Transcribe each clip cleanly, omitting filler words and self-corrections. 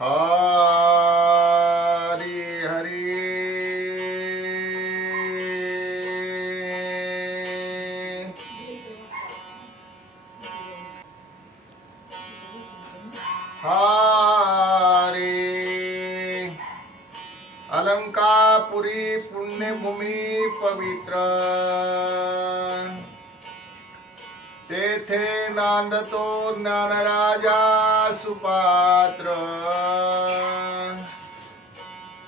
हरी हरी हरी अलंकापुरी पुण्यभूमी पवित्र तेथे नांदतो ज्ञानराजा सुपात्र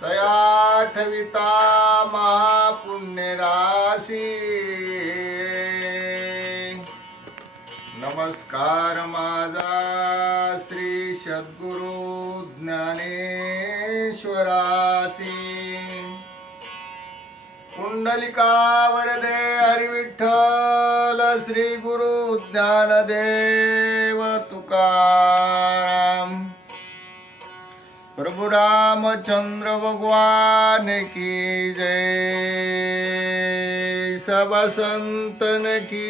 तया ठविता महापुण्यराशी नमस्कार माझा श्री सद्गुरु ज्ञानेश्वरासी कुंडलिका वरदे हरिविठ्ठल श्री गुरु ज्ञानदेव तुकाराम प्रभु रामचंद्र भगवान की जय सब संतन की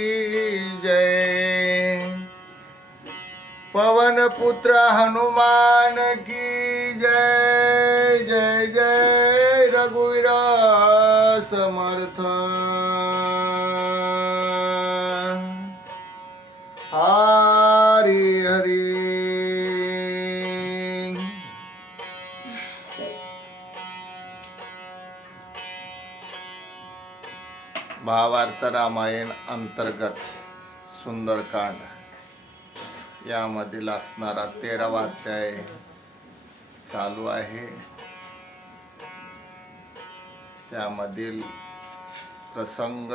जय पवन पुत्र हनुमान की जय जय जय रघुवीर समर्थ हरी हरी भावार्थ रामायण अंतर्गत सुंदरकांड यामधील असणारा 13वा अध्याय चालू आहे. त्यामधील प्रसंग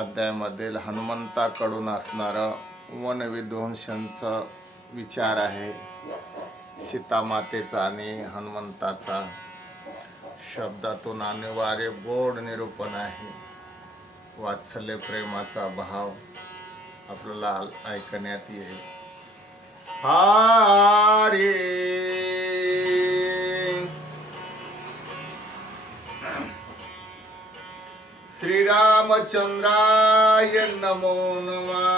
अध्यायामधील हनुमंताकडून असणारा वनविध्वंसाचा विचार आहे. सीतामातेचा आणि हनुमंताचा शब्दातून अनिवार्य गोड निरूपण आहे. वात्सल्य प्रेमाचा भाव आपल्याला ऐकण्यात येईल. हरी श्रीरामचंद्राय नमो नमः.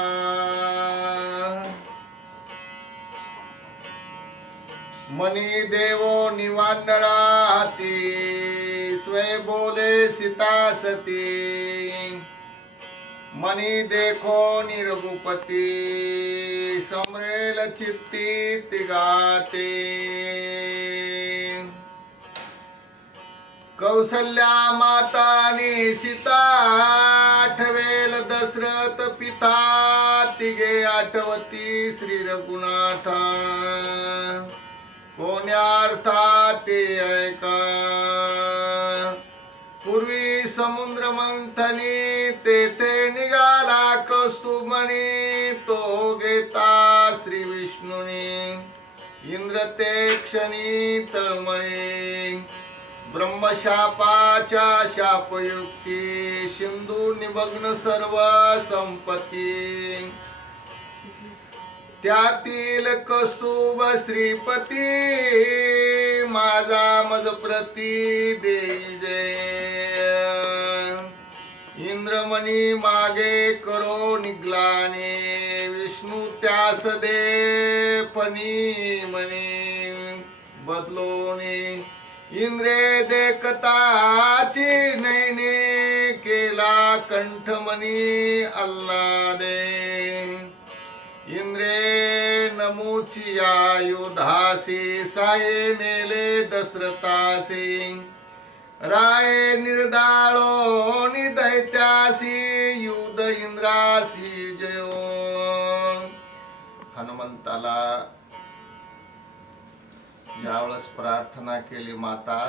मनी देवो निवानरा हाती स्वय बोले सीता सती मनी देखो निरघुपती समरेल चित्ती तिगाते कौसल्या मातानी सीता आठवेल दशरथ पिता तिघे आठवती श्री रघुनाथा कोण्यार्था ते ऐका पूर्वी समुद्र मंथनी तेथे निघाला कौस्तुभमणी तो घेता श्री विष्णूनी इंद्र ते क्षणी तळमळे ब्रह्मशापाच्या शापयुक्ती सिंधू निमग्न सर्व संपत्ती त्यातील कौस्तुभ श्रीपती माझा मज प्रती देई जय. इंद्रमणी मागे करो निग्लाने विष्णू त्यास दे फणी मणी बदलोने इंद्रे देखताची नैने केला कंठमणी अल्लादे इंद्रे नमुची आयुधासी साये नेले दशरथासी राय निर्दाळो निदैत्यासी युध इंद्रासी जयो. हनुमंताला यावेळेस प्रार्थना केली माता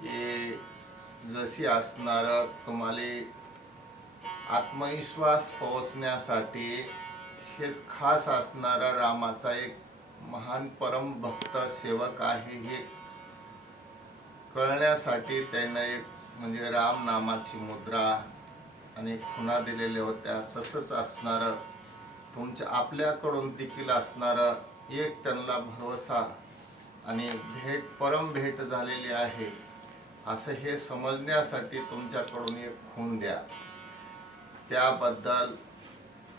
की जशी असणार तुम्हाला आत्मविश्वास पोहोचण्यासाठी हेच खास असणारा रामाचा एक महान परम भक्त सेवक आहे हे कळण्यासाठी त्याने एक म्हणजे राम नामाची मुद्रा आणि खुणा दिलेल्या होत्या. तसंच असणार तुमच्या आपल्याकडून देखील असणार एक त्यांना भरोसा आणि भेट परम भेट झालेली आहे असं हे समजण्यासाठी तुमच्याकडून एक खूण द्या. त्याबद्दल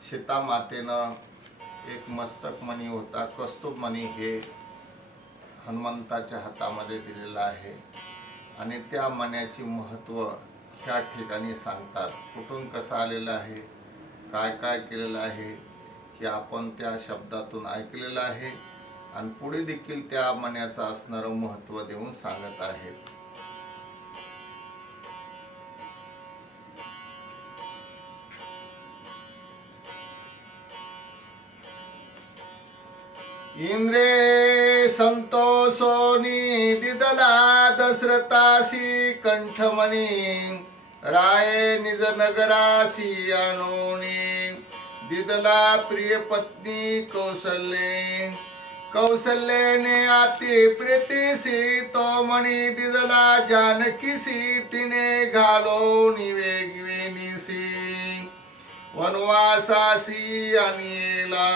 सीता मातेनं एक मस्तक मणी होता कौस्तुभ मणी हे हनुमंताच्या हातामध्ये दिलेला आहे आणि त्या मण्याची महत्त्व ह्या ठिकाणी सांगतात. कुठून कसं आलेलं आहे, काय काय केलेलं आहे हे आपण त्या शब्दातून ऐकलेलं आहे आणि पुढे देखील त्या मण्याचं असणारं महत्त्व देऊन सांगत आहेत. इंद्रे संतोषोनी दिदला दशरथासी कंठमणी, राये निज नगरासी आणोनी दिदला प्रिय पत्नी कौशल्ये. कौशल्येने अति प्रीतीसी तो मणी दिदला जानकीसी, तिने घालोनी वेगवेनीसी वनवासासी आणिला.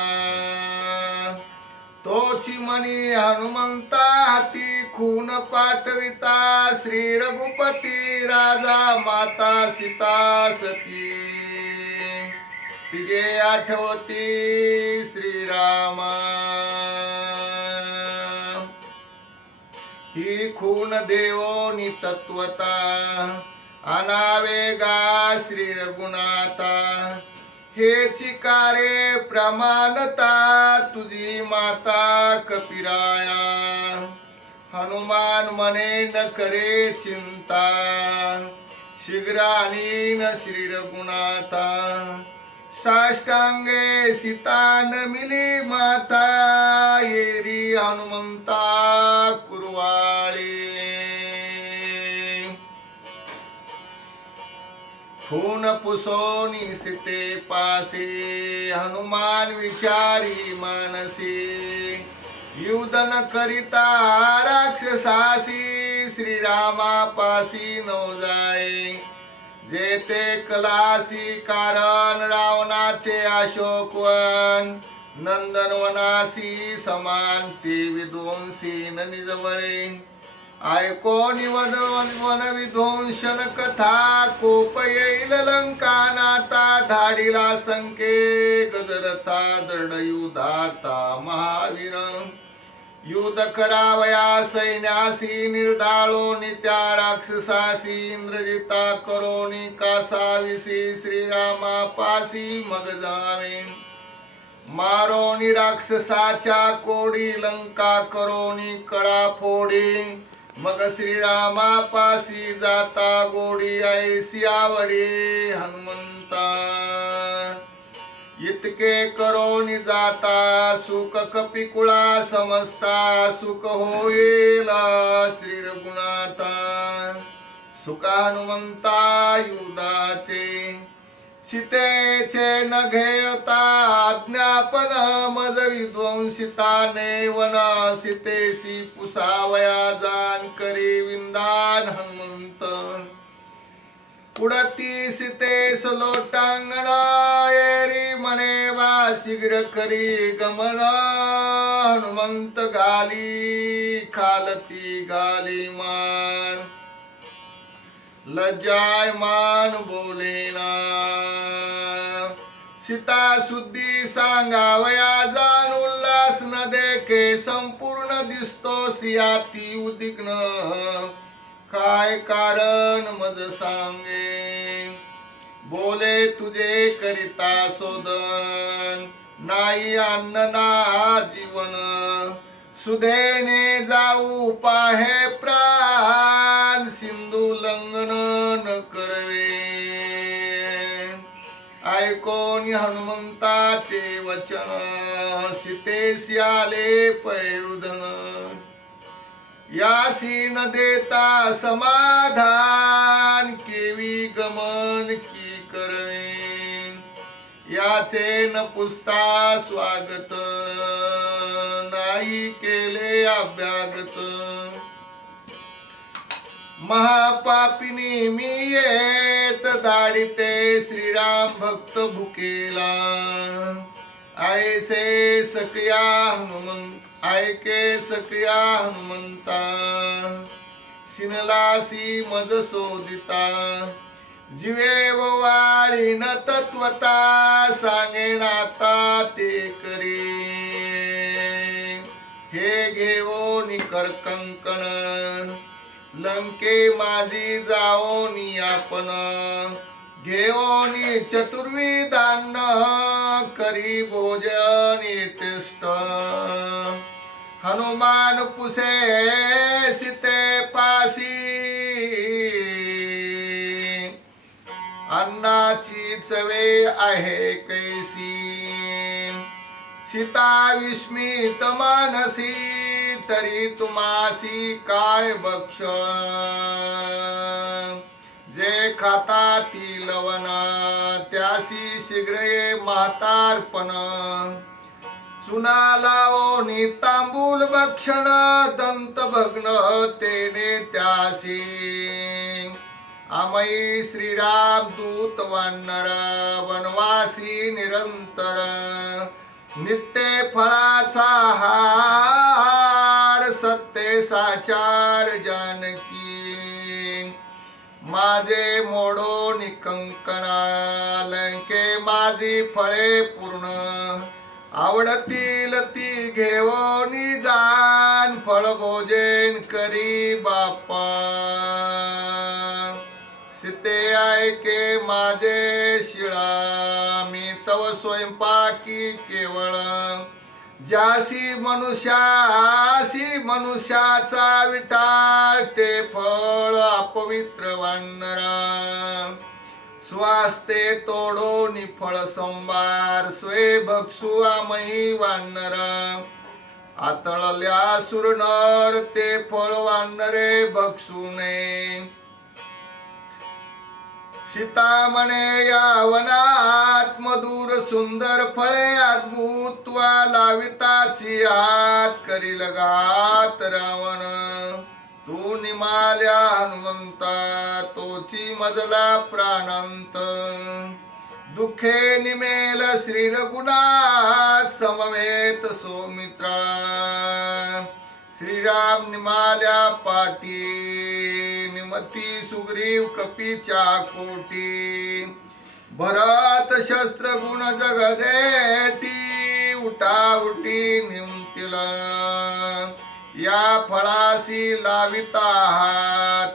तोची मणी हनुमंता हाती खून पाठविता, श्री रघुपती राजा माता सीता सती. तिघे आठवती श्रीरामा, ही खून देवोनी तत्वता, अनावेगा श्री रघुनाथा. हे चिकारे प्रमाणता, तुझी माता कपिराया. हनुमान मने न करे चिंता, शीघ्र आणीन श्री रघुनाथा. साष्टांगे सीता न मिली माता, येरी हनुमंता कुरवाळी. खून पुसोनी सीते पासे, हनुमान विचारी मानसी. युद्ध न करिता राक्षसासी, श्रीरामा पासी न जाय. जेते कलासी कारण रावणाचे अशोकवन, नंदनवनासी समान ते विध्वंसी न निजवळे. ऐकोनी वन विध्वंसन कथा, कोप येईल लंका नाता. धाडीला संके गजरथा, दृढयुधार्था महावीर. युद्ध करावया सैन्यासी, निर्धाळोनी त्या राक्षसासी. इंद्रजिता करोनी कासाविसी, श्रीरामा पासी मग जावे. मारोनी राक्षसाच्या कोडी, लंका करोनी कळा फोडी. मग श्रीरामा पासी जाता गोडी, ऐसी आवडी हनुमंता. इतके करोनी जाता, सुख कपिकुळा समजता. सुख होईल श्री रघुनाथा, सुख हनुमंता युधाचे. सीतेचे न घेता आज्ञापन, मज विध्वंसिताने वन. सीतेसी पुसावया जान, करी विंदान हनुमंत. उडती सीतेस लोटांगण, येरी मने वा शीघ्र करी गमन. हनुमंत घाली खालती घाली मान, लज्जायमान बोलेना. सीता शुद्धी सांगावया जान, उल्हास न देखे संपूर्ण दिसतो सियाती उद्विग्न. काय कारण मज सांगे, बोले तुझे करिता शोधन. नाही अन्न ना जीवन, सुधेने जाऊ पाहे प्राण. सिंधू लंघन न करवे, ऐकोनी हनुमंताचे वचन. सीतेसी आले पैरुधन, यासी न देता समाधान. केवी गमन की करवे, याचे न पुसता स्वागत. नाही केले अभ्यागत, महापापिनी मी येत. दाडिते श्रीराम भक्त भुकेला, ऐसे सकया हनुमंत. ऐके सकया हनुमंता, सिनलासी मज शोधिता. जीवे वाळी न तत्वता, सांगे नाता ते करी. हे घेऊन कर कंकण लंके माझी जाओनी आपण घेऊनी चतुर्विधान्न करी भोजन तिष्ठ हनुमान पुसे सीते पासी अन्नाची चवे आहे कैसी सीता विस्मित मानसी तरी तुम्हासी काय बक्ष जे खाता ती लवण त्यासी शीघ्र ये म्हातारपण चुना लावोनी तांबूल भक्षण दंत भग्न तेने त्यासी आमई श्रीराम दूत वानर वनवासी निरंतर नित्य फळाचा हार सत्य साचार जानकी माझे मोडो निकंकणा लंके माझी फळे पूर्ण आवडतील ती घेऊनी जान फळ भोजन करी बापा सीते ऐके माझे शिळा मी तव स्वयंपाकी केवळ ज्यासी मनुष्याचा विटाळ ते फळ अपवित्र वानरा स्वास्ते तोडो निफळ संभार स्वे भक्षु आमही वानर आतळल्या सुरनर ते फळ वानरे भक्षू नये सीता म्हणे या वनात मधुर सुंदर फळे अद्भुत लाविताची हात करी लगात रावण तू निमाल्या हनुमंता तोची मजला प्राणांत दुःखे निमेल श्री रघुनाथ समवेत सौमित्रा श्रीराम निमाल्या पाटी निमती सुग्रीव कपीच्या कोटी भरत शस्त्र गुण जगदेटी उठाउटी निमतील या फळासी लाविता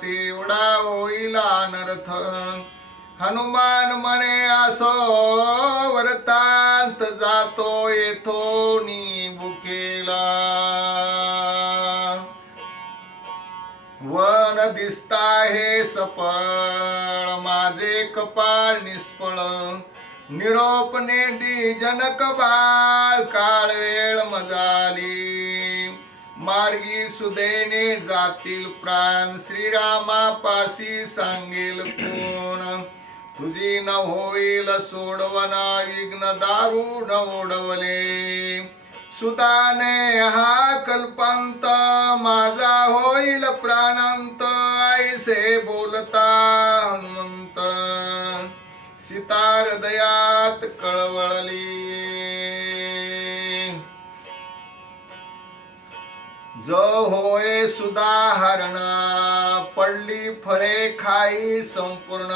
तेवढा होईल अनर्थ हनुमान म्हणे असो वरतांत जातो येथो बुकेला वन दिसता हे सपळ माझे कपाळ निष्फळ निरोप नेदी जनक बाळ काळ वेळ मजाली मार्गी सुदेने जातील प्राण श्रीरामापासी सांगेल कोण तुझी न होईल सोडवना विघ्न दारुण ओढवले सुदाने हा कल्पांत माझा होईल प्राणांत ऐसे बोलता हनुमंत सीता हृदयात कळवळली जो होय सुदाहरणा पडली फळे खाई संपूर्ण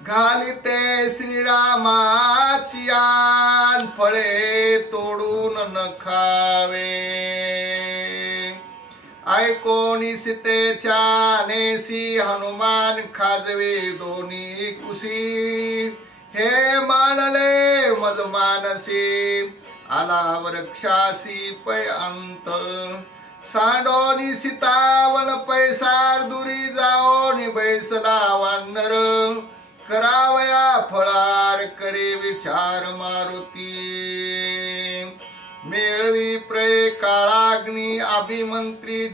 घालिते श्रीरामाची आन फळे तोडून न खावे ऐकोनी सीतेच्या नेसी हनुमान खाजवे दोन्ही कुशी हे मानले मज मानसी आला वृक्षासी पै अंत सांडोनी सीतावन पैसार दुरी जाओनी बैसला वानर करावया फळार करे विचार मारुती मेळवी प्रय काळाग्नी अभिमंत्री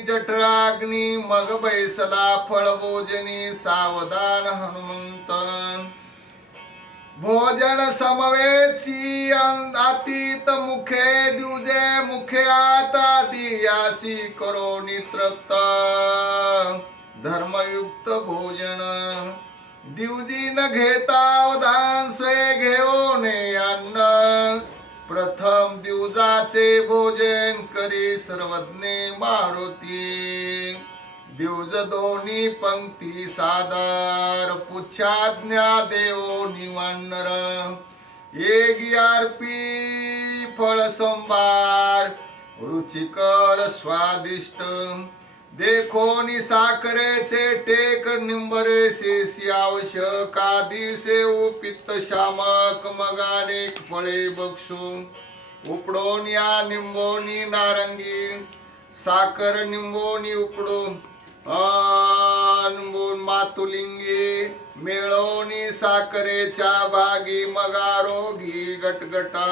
जठराग्नी मग बैसला फळभोजनी सावधान हनुमंत भोजन समवेची अतीत मुखे द्युजे मुखे आता दियासी करो नितृप्त धर्मयुक्त भोजन दिवजी न घेता अवधान स्वे घेऊन अन्न प्रथम दिवजाचे भोजन करी सर्वज्ञे मारुती दिवज दोन्ही पंक्ती सादर पुच्छाज्ञा देव निवानर एक अर्पी फळ संभार रुचिकर स्वादिष्ट देखोनी साखरेचे टेक निंबरे शेषी आवश्यक आदी सेऊ पित्त शामक मगानेक फळे बक्षू उपडून या निंबोनी नारंगी साखर निंबोनी उपडून निंबून मातुलिंगी मिळवणी साखरेच्या भागी मगारोगी गटगटा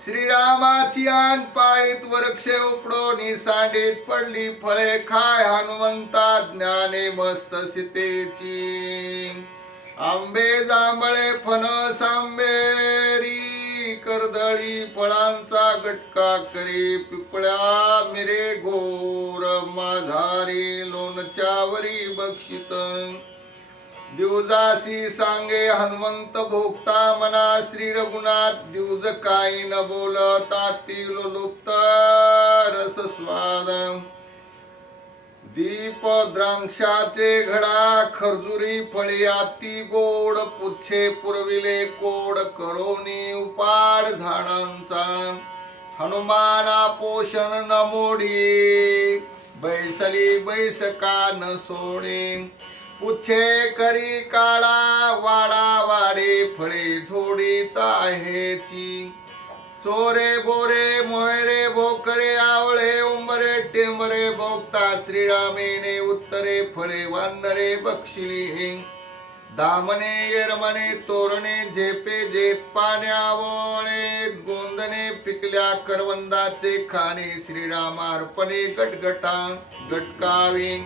श्रीरामाची आन पाळीत वृक्ष उपडोनी सांडीत पडली फळे खाय हनुमंता ज्ञाने मस्त सीतेची आंबे जांभळे फणस आंबेरी कर्दळी फळांचा गटका करी पिपळ्या मिरे घोर माझारी लोणच्यावरी बक्षित दिवजासी सांगे हनुमंत भोगता मना श्री रघुनाथ दिवज काही न बोलता ती लुप्त रस स्वाद दीप द्राक्षाचे घडा खरजुरी फळे अति गोड पुच्छे पुरविले कोड करोनी उपाड झाडांचा हनुमाना पोषण न मोडी बैसली बैसका न सोडे पुच्छे करी काळा वाडा वाडे फळे झोडीत आहेची चोरे बोरे मोहरे भोकरे आवळे उंबरे टेंबरे भोगता श्रीरामेने उत्तरे फळे वानरे बक्षिली दामने येरमणे तोरणे झेपे जेत पाण्यावळे गोंदने पिकल्या करवंदाचे खाणे श्रीरामार्पणे गटगटा गटकावी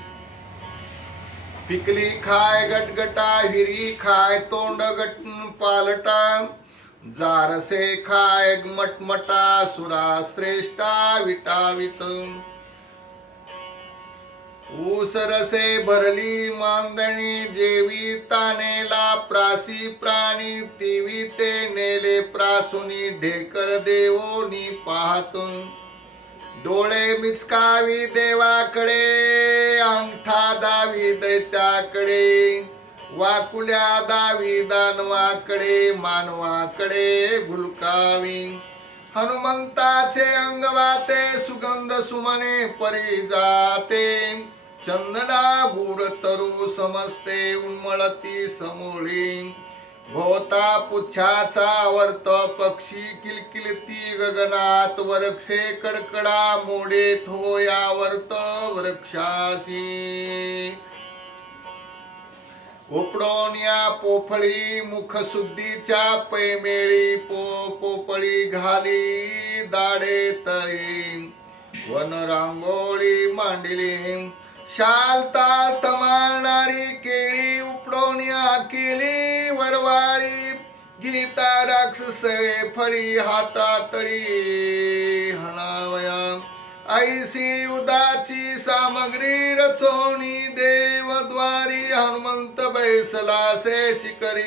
पिकली खाय गटगटा हिरी खाय तोंड गट पालटा जारसे खाय मटमटा सुरा श्रेष्ठा विटावित ऊसरसे भरली मांदणी जेवी तानेला प्रासी प्राणी तिवी ते नेले प्रासुनी ढेकर देवोनी पाहतून डोळे मिचकावी देवाकडे अंगठा दावी दैत्याकडे वाकुल्या दावी दानवाकडे मानवाकडे घुलकावी हनुमंताचे अंगवाते सुगंध सुमने परी जाते चंदना गुर तरु समजते उन्मळती समोळी भोवता पुच्छाचा वर्त पक्षी किलकिलती गगनात वृक्षे कडकडा मोडे थोया वर्त वृक्षासी उपडून या पोफळी मुख शुद्धीच्या पैमेळी पोपळी घाली दाडे तळी वन रांगोळी मांडली शालता तमाळणारी केळी उपडून या केली वरवाळी गीता राक्षस फळी हातातळी हणावया ऐसी उदाची सामग्री रचोनी देवद्वारी हनुमंत बैसला से शिकरी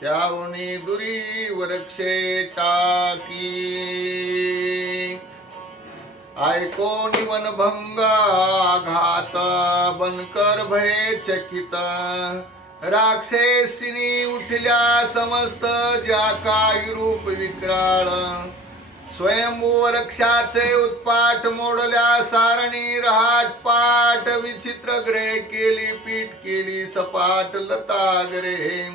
त्यावनी दुरी वृक्षे टाकी ऐको निवन भंग आघात बनकर भय चकित राक्षसिनी उठल्या समस्त ज्या काही रूप विक्राळ स्वयंभू वृक्षाचे उत्पाट मोडल्या सारणी रहाट पाट विचित्र ग्रह केली पीठ केली सपाट लतागरे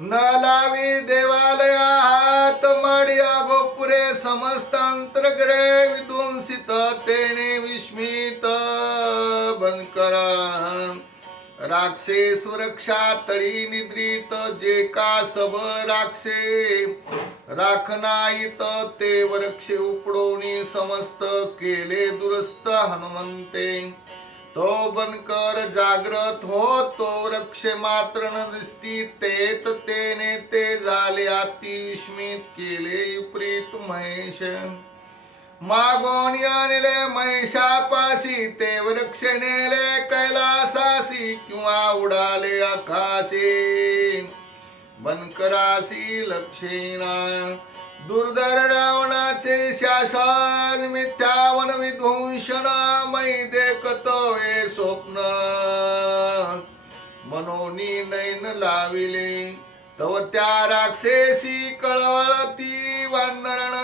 न लावी देवालया हात माडिया गोपुरे समस्त अंतर्ग्रह विध्वंसित तेने विस्मित बनकरा राक्षे सुरक्षा तळी निद्रित जे का सब राक्षे राखनाईत ते वृक्ष उपडोनी समस्त केले दुरस्त हनुमंते तो बनकर जागृत हो तो वृक्ष मात्र न दिसती तेत तेने ते झाले अति विस्मित केले विपरीत महेश मागोन आणले महिषापाशी ते वृक्ष नेले कैलासासी किंवा उडाले आकाशे बनकरासी लक्षेना दुर्धर रावणाचे शासन मिथ्यावन विध्वंसन मै देखतो हे स्वप्न मनोनी नैन लाविले तव त्या राक्षसी कळवळती वानरण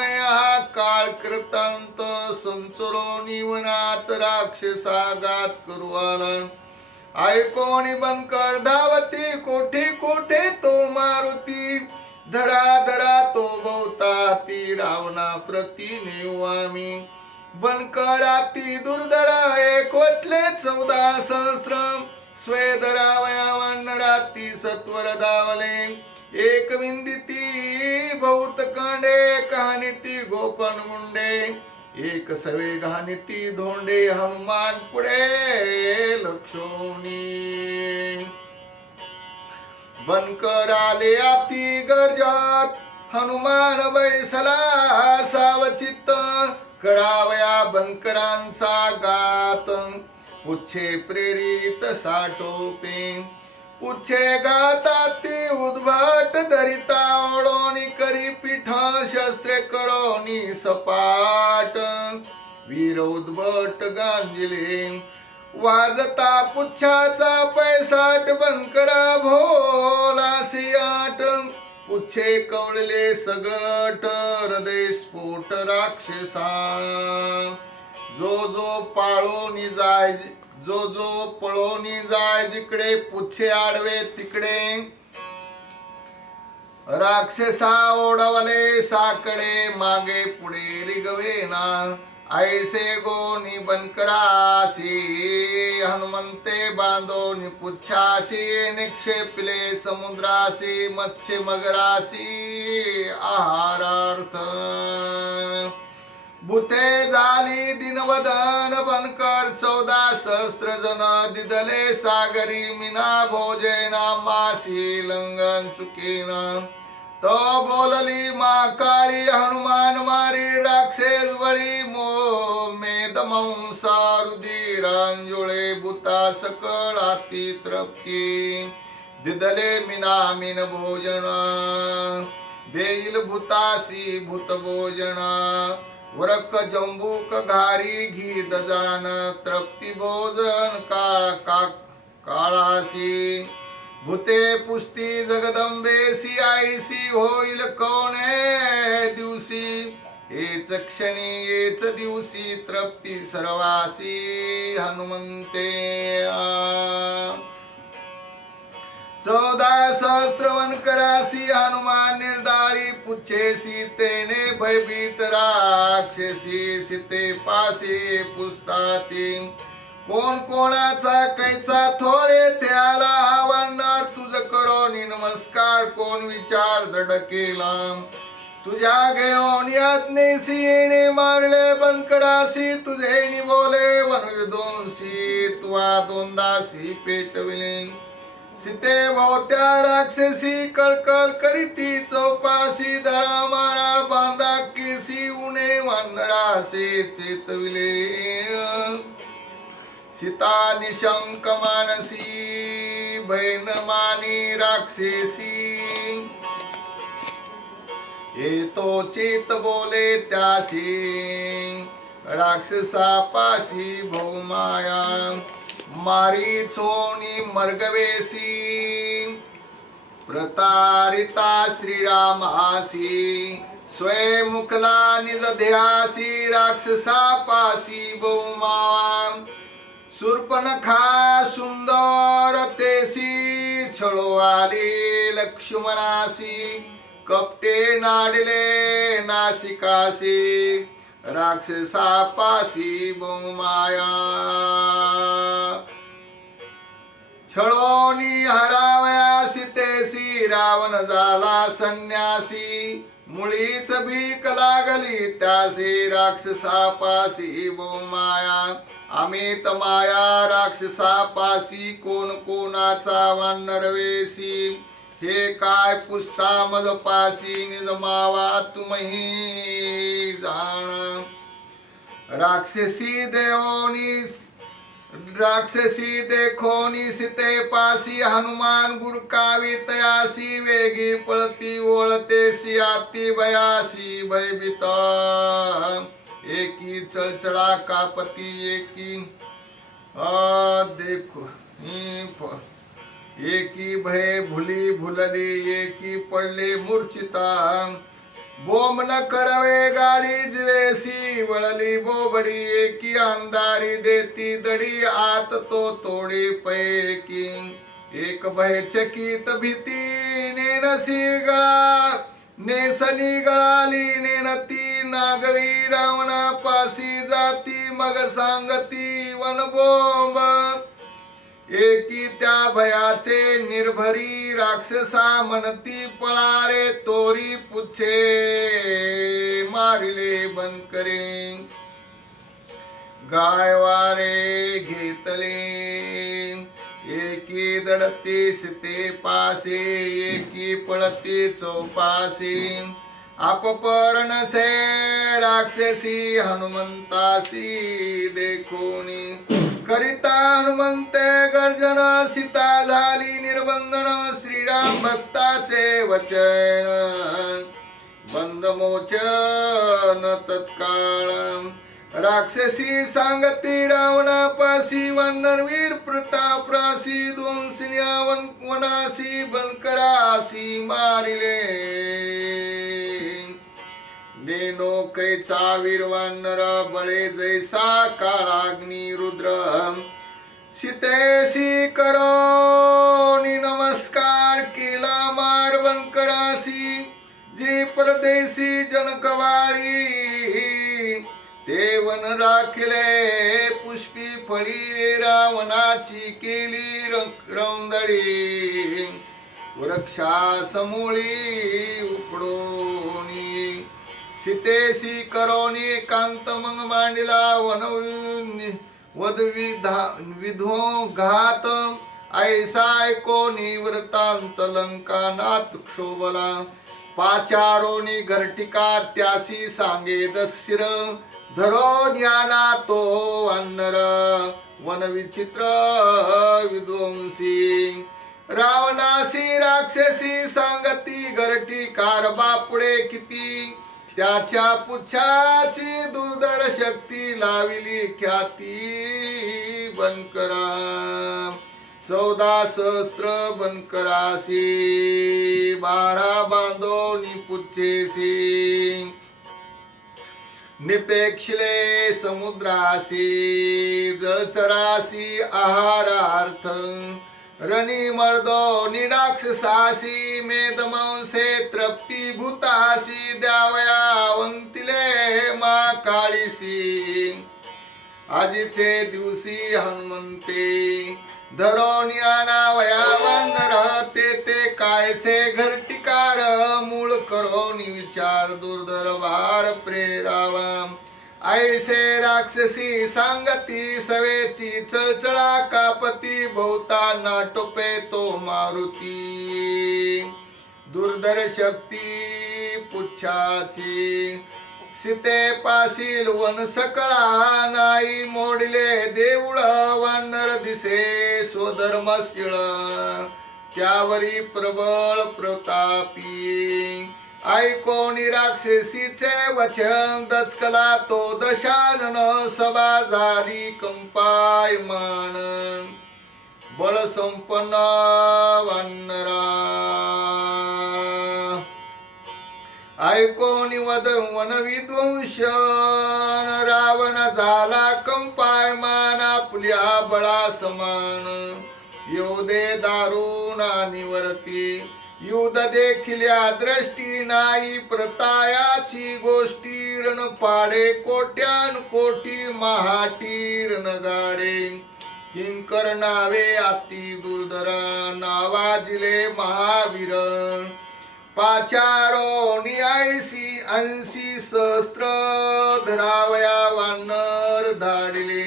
उचलो निवनात राक्षसागात करू आला. ऐकोणी बनकर धावती कोठे कोठे तो मारुती. धरा धरा तो भोवताती रावणा प्रती नेऊ आम्ही. बनकराती दुर्धरा एक वटले 14 सहस्र. स्वेदरावया वानराती सत्वर धावले. एक विंदिती बहुत कांडे कहाणीती गोपन मुंडे. एक सवे घाणीती धोंडे हनुमान पुढे लक्षोनी. बनकर आले आती गर्जात हनुमान बैसला सावचित्त. करावया बनकरांचा गात पुच्छे प्रेरित साठोपे. पुच्छे गाताती उद्भट धरिता ओढोनी करी पीठ शस्त्रे करोनी सपाट. वीर उद्भट गांजिले वाजता पुच्छाचा पैसाट. बनकरा भोला सियाट पुच्छे कवळले सगट हृदय स्फोट राक्षसा. जो जो पाळोनी जाय जो जो पळोनी जाय जिकडे पुच्छे आडवे तिकडे. राक्षसा ओढवले साकडे मागे पुढे रिगवेना. ऐसे गोनी बनकरासी हनुमंते बांधोनी पुच्छासी. निक्षेपिले समुद्रासी मच्छे मगरासी आहारार्थ. भूते झाली दिनवदन बनकर 14 सहस्त्र जन. दिदले सागरी मीना भोजेना मासी लंगन चुकीना. तो बोलली मा काळी हनुमान मारी राक्षस बळी. मेद मंसा रुधिरांजुळे भूता सकळ आती तृप्ती. दिदले मीना मीन भोजन देईल भूतासी भूत भोजन. वरक जंबूक घारी घी दजान तृप्ती भोजन काळासी. भूते पुस्ती जगदंबेसी आईसी होईल कोणे दिवसी. हेच क्षणी हेच दिवसी तृप्ती सर्वासी हनुमंते. 14 सहस्त्र वनकरासी हनुमान निर्दाळी. पुच्छे सीतेने भयभीत राक्षसी. सीते पासी पुसताती. कोण कोणाचा कैचा थोरे त्याला आव्हानार. तुझ करोनी नमस्कार कोण विचार दडकेला. तुझ्या घेऊन याज्ञेसी येणे मारले बनकरासी. तुझे निबोले वनविध्वंसी तुवा दोनदासी पेटविले. सीते भोवत्या राक्षसी कळकळ करीती चौपासी. धरा मारा बांधा केसी उणे वानरासे चेतविले. सीता निशंक मानसी भैन मानी राक्षसी. येतो चेत बोले त्यासी राक्षसा पासी भौमाया. मारी चोनी मर्गवेसी प्रतारिता श्रीरामासी. स्वयंमुखला निज ध्यासी राक्षसा पासी भौमा. शूर्पणखा सुंदर तेसी छळो आली लक्ष्मणासी. कपटे नाडिले नासिकासी राक्षसा पासी भौमाया. छळोनी हरावया सीतेसी रावण झाला संन्यासी. मुळीच भीक लागली त्यासी राक्षसा पासी भौमाया. अमित माया राक्षसा पासी कोण कोणाचा वानरवेसी. हे काय पुसता मज पासी निज मावा तुम्ही जाण. राक्षसी देखोनी सीते पासी हनुमान गुरकावी तयासी. वेगी पळती ओळतेसी आती भयासी भयभीत. एकी चळचळा कापती एकी देखो एकी भय भुली भुलली. एकी पडले मूर्छिता बोम न करवे गाडी जिवेसी वळली बोबडी एकी अंधारी देती दडी आत तो तोडी पैकी एक भयचकित भीती नेनसी गळा नेसनी गळाली नेनती नागवी रावणा पासी जाती मग सांगती वनबोंब एकी त्या भयाचे निर्भरी राक्षसा म्हणती पळारे तोरी पुच्छे मारिले बनकरे गायवारे घेतले एकी दडते सीते पासे एकी पळती चौपासी अपपर्ण से राक्षसी हनुमंतासी देखोनी करिता हनुमंते गर्जन सीता झाली निर्बंधन श्रीराम भक्ताचे वचन बंदमोचन तत्काळ राक्षसी सांगती रावणापासी वनरवीर प्रतापरासी दोन सिन्या वनासी बनकरासी मारिले नेनो कैचा वीर वानर बळे जैसा काळाग्नी रुद्र सीतेसी करोनी नमस्कार केला मार बनकरासी जी परदेशी जनकवाडी ते वन राखले पुष्पी फळी रावणाची केली रौंदडी वृक्षा समोळी उपडोनी सीतेसी करोनी कांत मग मांडला वध विधो घात ऐसा ऐकोनी वृत्तांत लंकानाथ क्षोभला पाचारोनी घरटिका त्यासी सांगे दशिर धरो ज्ञाना तो वानर वन विचित्र विध्वंसी रावणासी राक्षसी सांगती घरटिकार बापुडे किती त्याच्या पुच्छाची दुर्धर शक्ती लाविली ख्याती बनकरा 14 सहस्त्र बनकरासी 12 बांधोनी पुच्छेसी निपेक्षले समुद्रासी जळचरासी आहारार्थ रणी मर्दो निराक्षसासी मेदमंसे तृप्ती भूतासी द्यावयावंतिले मा काळीसी आजीचे दिवसी हनुमंते धरोनी आणावया वानर ते कायसे घरटिकार मूळ करोनी विचार दुर्धर भार प्रेरावा ऐसे राक्षसी सांगती सवेची चळचळा कापती बहुता नाटोपे तो मारुती दुर्धर शक्ती पुच्छाची सीते पाशील वन सकळा नाही मोडले देऊळ वानर दिसे स्वधर्मशीळ त्यावरी प्रबळ प्रतापी ऐकोनी राक्षसीचे वचन दचकला तो दशानन सभा झाली कंपायमान बळ संपन्न वानरा ऐकोनी वन विध्वंसन रावण झाला कंपायमान आपल्या बळा समान योदे दारुणा निवर्ती युद्ध देखिल्या दृष्टी नाही प्रतायाची गोष्टी रण पाडे कोट्यान कोटी महाटी रणगाडे किंकर नावे अति दुर्धर नावाजिले महावीर पाचारो नियायसी 80 सहस्त्र धरावया वानर धाडले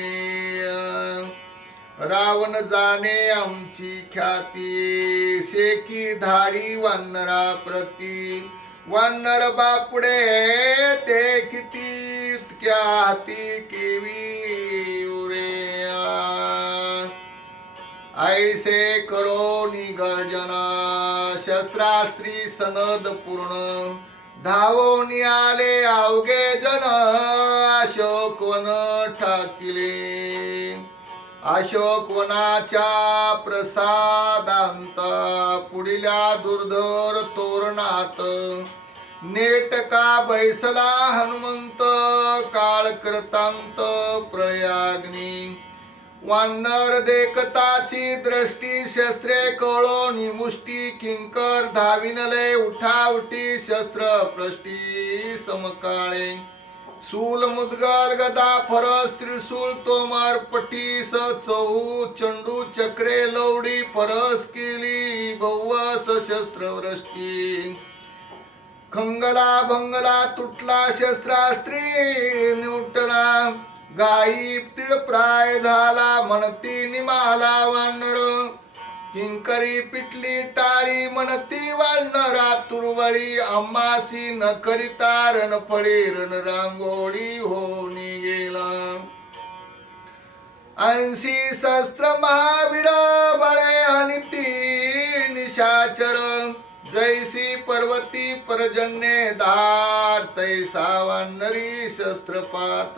रावण जाणे आमची ख्याती शेकी धाडी वानरा प्रती वानर बापुडे ते किती इतक्या हाती केवी उरे ऐसे करो निगर्जना शस्त्रास्त्री सनद पूर्ण धावोनी आले अवघे जन अशोकवन ठाकिले अशोकवनाच्या प्रसादांत पुढिल्या दुर्धर तोरणात नेटका बैसला हनुमंत काळ करतांत प्रयाग्नी वानर देखताची दृष्टी शस्त्रे कळोनी मुष्टी किंकर धाविनले उठाउटी शस्त्र प्रष्टी समकाळे शूल मुद्गल गदा फरस त्रिशूल तोमर पटीस चहू चंडू चक्रे लवडी फरस केली बहुवस शस्त्र वृष्टी खंगला भंगला तुटला शस्त्रास्त्री निवटला गाई तिळ प्राय झाला म्हणती निमाला वानर किंकरी पिटली टाळी म्हणती वानरा तुरवळी आम्हासी न करिता रणफळी रण रांगोळी होनी गेला 80 शस्त्र महावीर बळे हनिती निशाचर जैसी पर्वती परजन्ये धार तैसा वानरी शस्त्रपात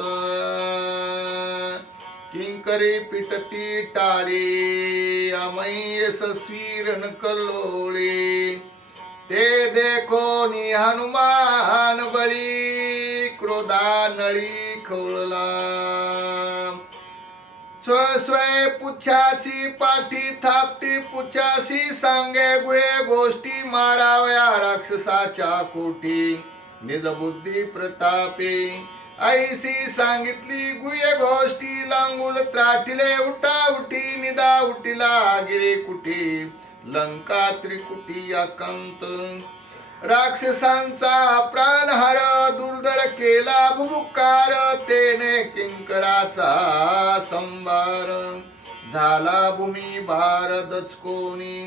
किंकरी पिटती टाळी अमयी यशस्वी रणकल्लोळी ते देखो नि हनुमान बळी क्रोधा नळी खवळला स्वस्वय पुच्छाची पाठी थापटी पुच्छाशी सांगे गुहे गोष्टी माराव्या राक्षसाच्या कोठी निज बुद्धी प्रतापे ऐसी सांगितली गुहे गोष्टी लांगुल त्राटिले उठा उठी निदा उठिला गिरे कुठी लंका त्रिकुटी अकंत राक्षसांचा प्राणहार दुर्धर केला भुभुकार तेने किंकराचा संभार झाला भूमी भार दचकोनी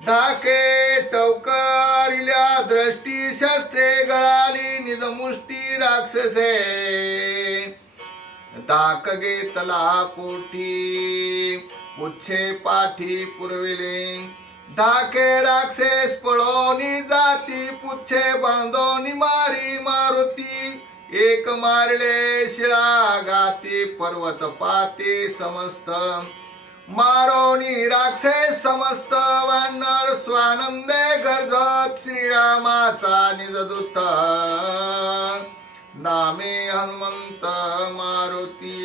धाके टवकारिल्या दृष्टी शस्त्रे गळाली निज मुष्टी राक्षसे दाक घेतला पोटी पुच्छे पाठी पुरविले धाके राक्षस पळोनी जाती पुच्छे बांधोनी मारी मारुती एक मारले शिळा गाती पर्वत पाती समस्त मारोनी राक्षस समस्त वानर स्वानंदे गरजत श्रीरामाचा निजदूत नामे हनुमंत मारुती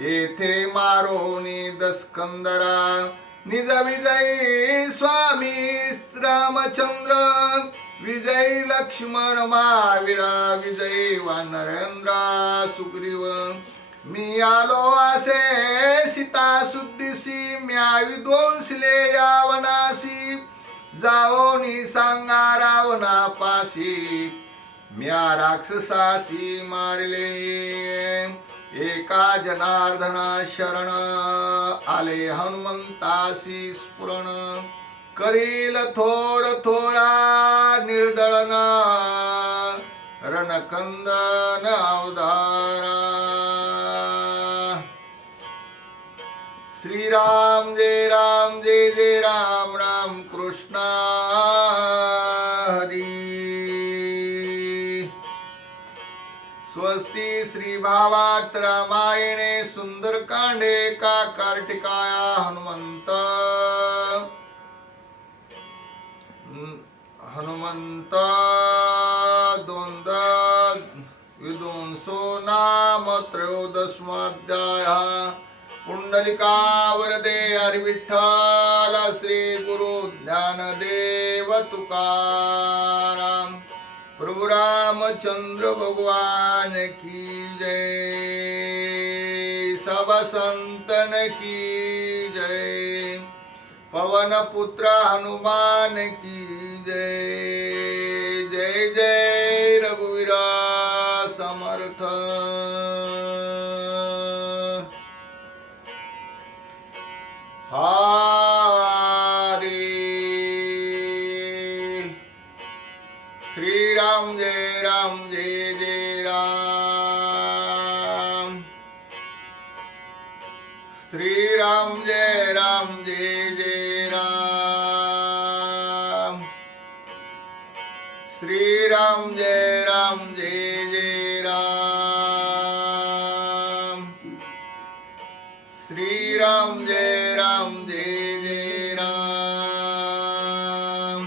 येथे मारोनी दस्कंदरा निज विजयी स्वामी रामचंद्र विजयी लक्ष्मण महावीर विजयी वानरेंद्र सुग्रीव मी आलो असे सीता सुद्दिसी म्या विध्वंसले यावनासी जाओनी सांगा रावणा पासी म्या राक्षसासी मारले एका जनार्दना शरण आले हनुमंतासी स्फुरण करील थोर थोरा निर्दळन रणकंदन अवधारा श्रीराम जय राम जय जय राम राम कृष्ण हरी स्वस्ति श्री भावार्थ रामायणे सुंदरकांडे का कार्तिकाया हनुमंत विदुंसो नाम त्रयोदशमोऽध्यायः पुंडलिका वरदे हरिविठ्ठल श्री गुरु ज्ञानदेव तुकाराम प्रभु रामचंद्र भगवान की जय सब संतन की जय पवन पुत्र हनुमान की जय जय जय रघुवीर समर्थ हरे श्री राम जय जय राम श्री राम जय जय राम श्री राम जय जय राम श्री राम जय जय राम